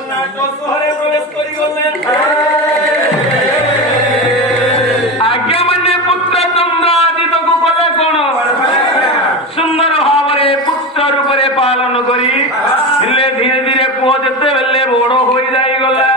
ଜଗନ୍ନାଥ ସହରେ ପ୍ରବେଶ କରିଗଲେ। ଆଜ୍ଞା ମାନେ ପୁତ୍ର ଚନ୍ଦ୍ର ଆଦିତକୁ କଲେ କଣ ସୁନ୍ଦର ଭାବରେ ପୁତ୍ର ରୂପରେ ପାଳନ କରି ହେଲେ ଧୀରେ ଧୀରେ ପୁଅ ଯେତେବେଳେ ବଡ ହୋଇଯାଇଗଲା